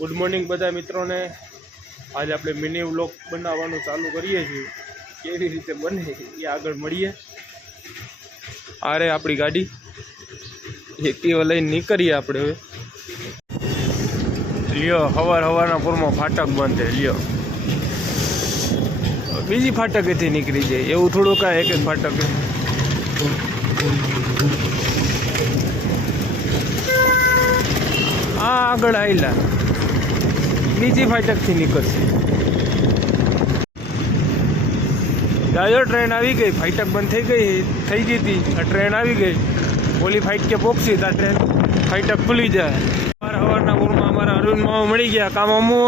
Good morning બધા મિત્રોને। આજે આપણે મિની વ્લોગ બનાવવાનું ચાલુ કરીએ છીએ। કેવી રીતે બને એ આગળ મળીએ। આરે આપણી ગાડી એક્ટિવા લઈને નીકળીએ આપણે હવે। લ્યો હવારના પૂરમાં ફાટક બંધ છે। લ્યો બીજી ફાટકેથી નીકળી જાય એવું થોડું કાંઈ એક જ ફાટક। આ આગળ આવેલા બીજી ફાટકથી નીકળશે। જાજો ટ્રેન આવી ગઈ। ફાટક બંધ થઈ ગઈ હતી। આ ટ્રેન આવી ગઈ। ઓલી ફાટકે પોક્ષી તા ટ્રેન ફાટક ખુલી જાય। સવારના પૂરમાં અમારા અરુણ મામા મળી ગયા। કામ અમુ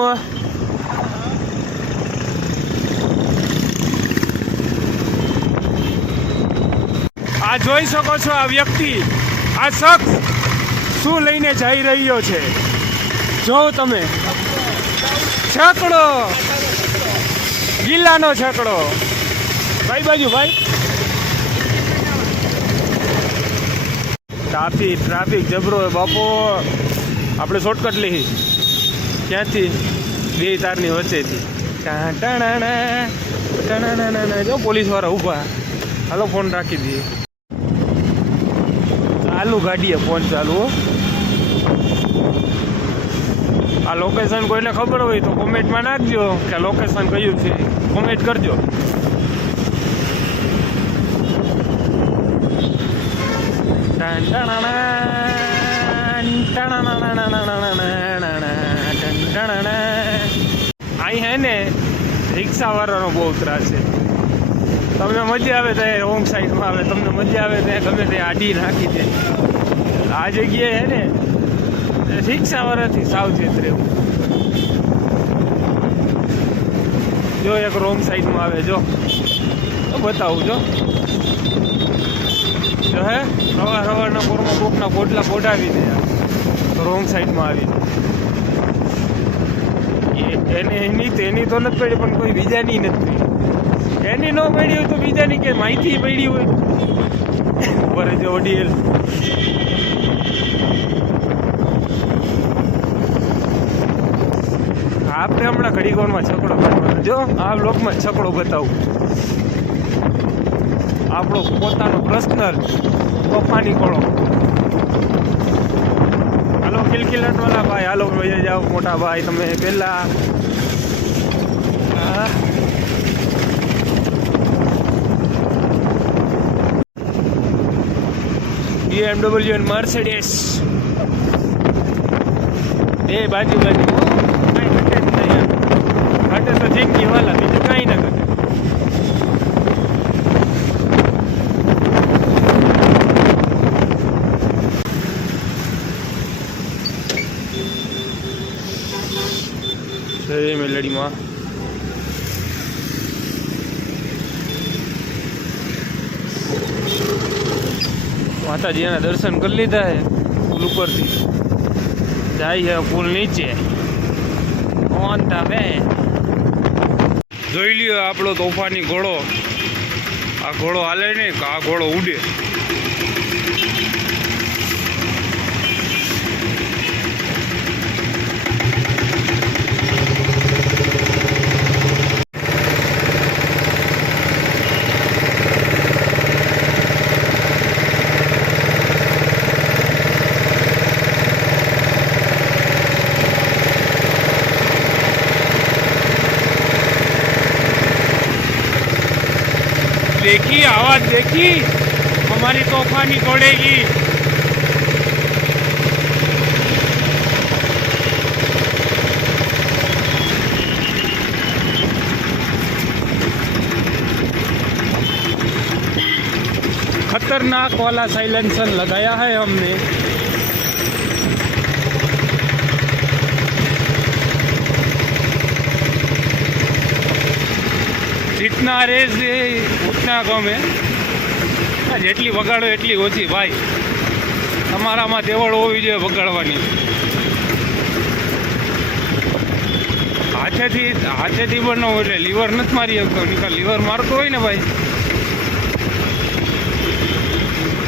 આ જોઈ શકો છો। આ વ્યક્તિ આ શખ્સ શું લઈને જઈ રહ્યો છે જો તમે। છકડો ગિલ્લાનો છકડો ભાઈ બાજુ ભાઈ। ટ્રાફિક જબરો બાપો। આપણે શોર્ટકટ લઈ ક્યાંથી બે તારની વચ્ચેથી ટાણા જો પોલીસવાળા ઊભા। હાલો ફોન રાખી દઈએ। ચાલુ ગાડીએ ફોન ચાલુ। આ લોકેશન કોઈને ખબર હોય તો કોમેન્ટમાં નાખજો કે લોકેશન કયું છે। કોમેન્ટ કરજો। અહીં હે ને રિક્ષાવાળાનો બહુ ત્રાસ છે। તમને મજા આવે તો રોંગ સાઈડમાં આવે, તમને મજા આવે તો ગમે તે આડી નાખી દે। આ જગ્યાએ હે ને રિક્ષાવાળાથી સાવચેત રહેવું। જો એક રોંગ સાઈડમાં આવે જો બતાવું જો હે સવારના પોરમાં કોકના પોટલા પોટાવી દે રોંગ સાઈડમાં આવી। એની તો નથી પડી પણ કોઈ બીજાની નથી પડી। એની ન પડી હોય તો બીજાની કે માહિતી પડી હોય બરે જો ઓડીએલ। આપણે હમણાં ઘડી કોરમાં છકડો કાઢવાનો જો આ બ્લોકમાં છકડો બતાવું। આપણો પોતાનો પર્સનલ તોફાની કોળો। હાલો કિલકિલાટવાળા ભાઈ હાલો વહી જાઓ મોટા ભાઈ તમે પહેલા। BMW અને મર્સિડીઝ બે બાજુ કાંઈ ઘટે જ નહીં। ઘટે તો જિંદગી વાલા બીજું કાંઈ ના ઘટે। જય મેલડીમાં માતાજીના દર્શન કરી લીધા હે। પુલ ઉપરથી જાય છે પુલ નીચે ઓન તા બે। જોઈ લ્યો આપણો તોફાની ઘોડો। આ ઘોડો હાલે ને આ ઘોડો ઉડે। देखी आवाज देखी हमारी तूफानी घोड़े की। खतरनाक वाला साइलेंसर लगाया है हमने। जितना रेस उतना कम है। જેટલી વગાડો એટલી ઓછી ભાઈ। તમારામાં તેવડ હોવી જોઈએ વગાડવાની। હાથેથી બનાવો એટલે લીવર નથી મારી શકતો। નિકાલ લીવર મારતો હોય ને ભાઈ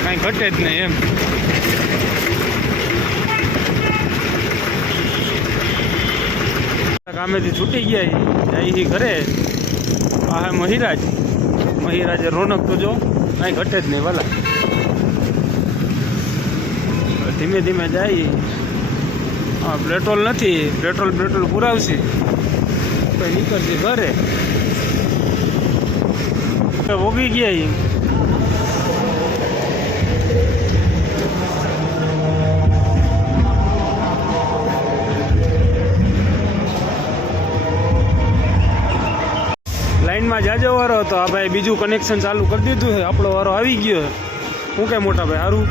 કાંઈ ઘટે જ નહીં એમ। કામેથી છૂટી ગયા જાય છે ઘરે. આ હે મહિરાજે રોનક તો જો કાંઈ ઘટે જ નહીં વાલા. ધીમે ધીમે જાય. હા પેટ્રોલ નથી, પેટ્રોલ પુરાવશે તો નીકળશે ઘરે. ઓગી ગયા લાઈનમાં જાજો વારો હતો. આ ભાઈ બીજું કનેક્શન ચાલુ કરી દીધું છે. આપણો વારો આવી ગયો. શું કે મોટા ભાઈ સારું?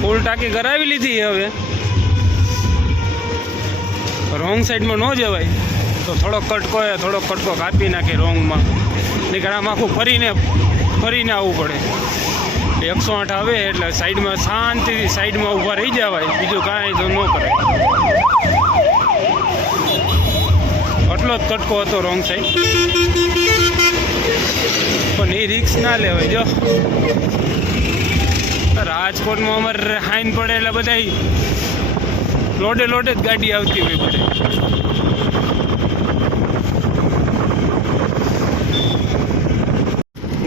ફૂલ ટાંકી કરાવી લીધી હવે. રોંગ સાઈડમાં ન જવાય તો થોડોક કટકો કાપી નાખે રોંગમાં. નીકળ આમ આખું ફરીને આવવું પડે. 108 આવે એટલે સાઈડમાં શાંતિથી સાઈડમાં ઊભા રહી જવાય. બીજું કાંઈ તો ન કરે. આટલો જ કટકો હતો રોંગ સાઈડ. પણ એ રિક્સ ના લેવાય. જો રાજકોટમાં અમારે હાઈન પડે એટલે બધા લોડે જ ગાડી આવતી હોય પડે.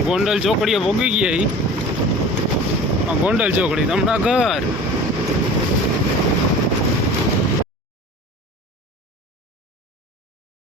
ગોંડલ ચોકડીએ ભોગી ગયા. ગોંડલ ચોકડી તમારા ઘર.